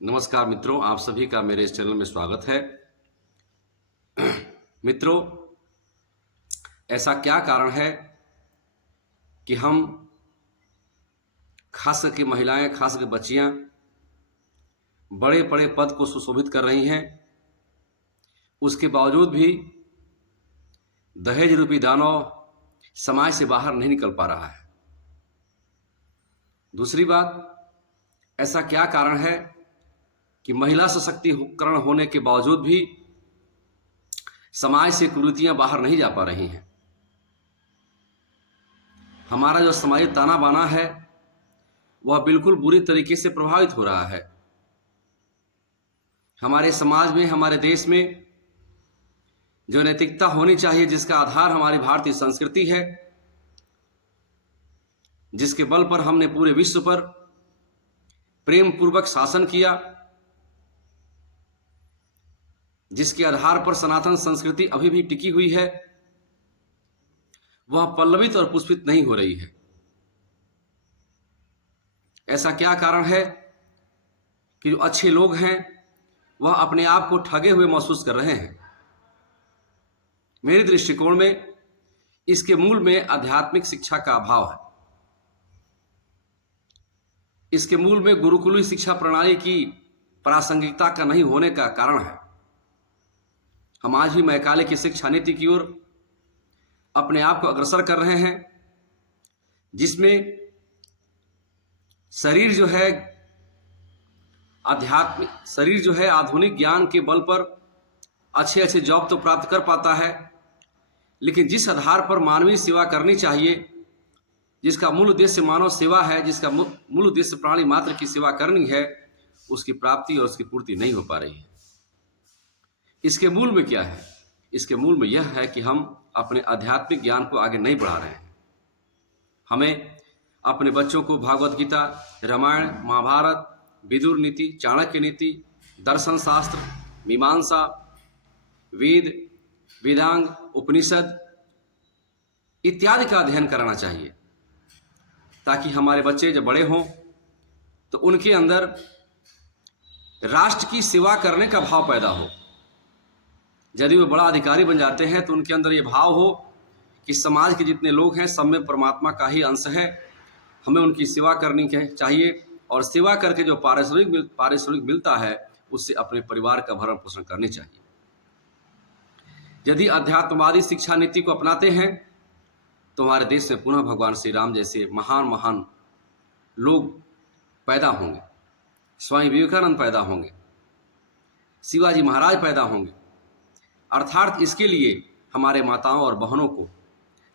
नमस्कार मित्रों, आप सभी का मेरे इस चैनल में स्वागत है। मित्रों, ऐसा क्या कारण है कि हम खास करके महिलाएं, खास करके बच्चियां बड़े बड़े पद को सुशोभित कर रही हैं, उसके बावजूद भी दहेज रूपी दानव समाज से बाहर नहीं निकल पा रहा है। दूसरी बात, ऐसा क्या कारण है कि महिला सशक्तिकरण होने के बावजूद भी समाज से कुरीतियां बाहर नहीं जा पा रही हैं। हमारा जो समाजी ताना बाना है वह बिल्कुल बुरी तरीके से प्रभावित हो रहा है। हमारे समाज में, हमारे देश में जो नैतिकता होनी चाहिए, जिसका आधार हमारी भारतीय संस्कृति है, जिसके बल पर हमने पूरे विश्व पर प्रेम पूर्वक शासन किया, जिसके आधार पर सनातन संस्कृति अभी भी टिकी हुई है, वह पल्लवित और पुष्पित नहीं हो रही है। ऐसा क्या कारण है कि जो अच्छे लोग हैं वह अपने आप को ठगे हुए महसूस कर रहे हैं? मेरे दृष्टिकोण में इसके मूल में आध्यात्मिक शिक्षा का अभाव है। इसके मूल में गुरुकुलीय शिक्षा प्रणाली की प्रासंगिकता का नहीं होने का कारण है। हम आज भी मैकाले की शिक्षा नीति की ओर अपने आप को अग्रसर कर रहे हैं, जिसमें शरीर जो है आधुनिक ज्ञान के बल पर अच्छे अच्छे जॉब तो प्राप्त कर पाता है, लेकिन जिस आधार पर मानवीय सेवा करनी चाहिए, जिसका मूल उद्देश्य मानव सेवा है, जिसका मूल उद्देश्य प्राणी मात्र की सेवा करनी है, उसकी प्राप्ति और उसकी पूर्ति नहीं हो पा रही है। इसके मूल में क्या है? इसके मूल में यह है कि हम अपने आध्यात्मिक ज्ञान को आगे नहीं बढ़ा रहे हैं। हमें अपने बच्चों को भागवत गीता, रामायण, महाभारत, विदुर नीति, चाणक्य नीति, दर्शन शास्त्र, मीमांसा, वेद, वेदांग, उपनिषद इत्यादि का अध्ययन कराना चाहिए, ताकि हमारे बच्चे जब बड़े हों तो उनके अंदर राष्ट्र की सेवा करने का भाव पैदा हो। यदि वो बड़ा अधिकारी बन जाते हैं तो उनके अंदर ये भाव हो कि समाज के जितने लोग हैं सब में परमात्मा का ही अंश है, हमें उनकी सेवा करनी चाहिए, और सेवा करके जो पारिश्रमिक मिलता है उससे अपने परिवार का भरण पोषण करनी चाहिए। यदि अध्यात्मवादी शिक्षा नीति को अपनाते हैं तो हमारे देश में पुनः भगवान श्री राम जैसे महान महान लोग पैदा होंगे, स्वामी विवेकानंद पैदा होंगे, शिवाजी महाराज पैदा होंगे। अर्थात इसके लिए हमारे माताओं और बहनों को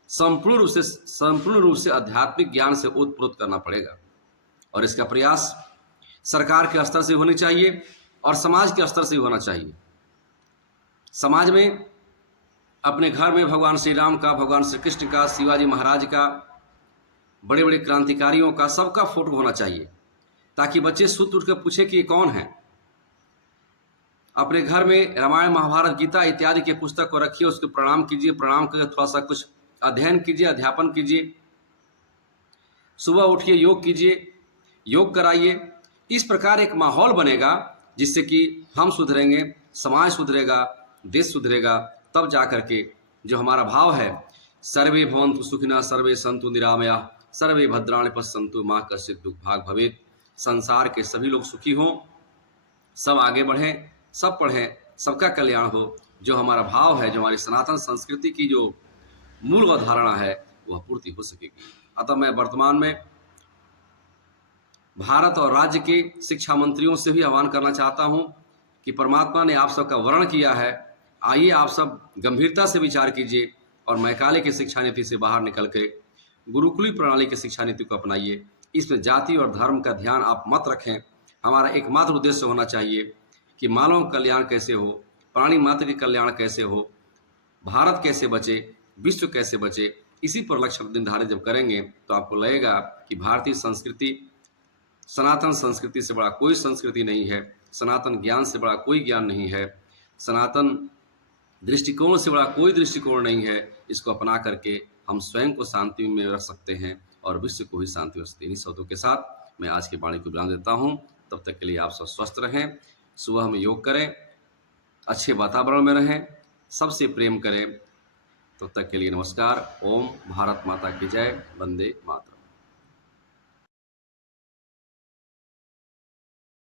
संपूर्ण रूप से आध्यात्मिक ज्ञान से ओतप्रोत करना पड़ेगा, और इसका प्रयास सरकार के स्तर से होनी चाहिए और समाज के स्तर से होना चाहिए। समाज में अपने घर में भगवान श्री राम का, भगवान श्री कृष्ण का, शिवाजी महाराज का, बड़े बड़े क्रांतिकारियों का, सबका फोटो होना चाहिए, ताकि बच्चे सुत उठ कर पूछे कि ये कौन है। अपने घर में रामायण, महाभारत, गीता इत्यादि के पुस्तक को रखिए, उसको प्रणाम कीजिए, प्रणाम करके थोड़ा सा कुछ अध्ययन कीजिए, अध्यापन कीजिए। सुबह उठिए, योग कीजिए, योग कराइए। इस प्रकार एक माहौल बनेगा जिससे कि हम सुधरेंगे, समाज सुधरेगा, देश सुधरेगा। तब जा करके जो हमारा भाव है, सर्वे भवन्तु सुखिनः, सर्वे सन्तु निरामयाः, सर्वे भद्राणि पश्यन्तु मा कश्चित् दुःखभाग् भवेत्। संसार के सभी लोग सुखी हों, सब आगे बढ़ें, सब पढ़ें, सबका कल्याण हो। जो हमारा भाव है, जो हमारी सनातन संस्कृति की जो मूल अवधारणा है, वह पूर्ति हो सकेगी। अतः मैं वर्तमान में भारत और राज्य के शिक्षा मंत्रियों से भी आह्वान करना चाहता हूं कि परमात्मा ने आप सबका वर्ण किया है, आइए आप सब गंभीरता से विचार कीजिए और मैकाले की शिक्षा नीति से बाहर निकल के गुरुकुलीय प्रणाली की शिक्षा नीति को अपनाइए। इसमें जाति और धर्म का ध्यान आप मत रखें। हमारा एकमात्र उद्देश्य होना चाहिए कि मानव कल्याण कैसे हो, प्राणी मात्र के कल्याण कैसे हो, भारत कैसे बचे, विश्व कैसे बचे। इसी पर लक्ष्य निर्धारित जब करेंगे तो आपको लगेगा कि भारतीय संस्कृति, सनातन संस्कृति से बड़ा कोई संस्कृति नहीं है, सनातन ज्ञान से बड़ा कोई ज्ञान नहीं है, सनातन दृष्टिकोण से बड़ा कोई दृष्टिकोण नहीं है। इसको अपना करके हम स्वयं को शांति में रख सकते हैं और विश्व को ही शांति में रख सकते हैं। इन्हीं शब्दों के साथ मैं आज की वाणी को विराम देता हूँ। तब तक के लिए आप सब स्वस्थ रहें, सुबह में योग करें, अच्छे वातावरण में रहें, सबसे प्रेम करें। तब तक के लिए नमस्कार। ओम भारत माता की जय। वंदे मातरम।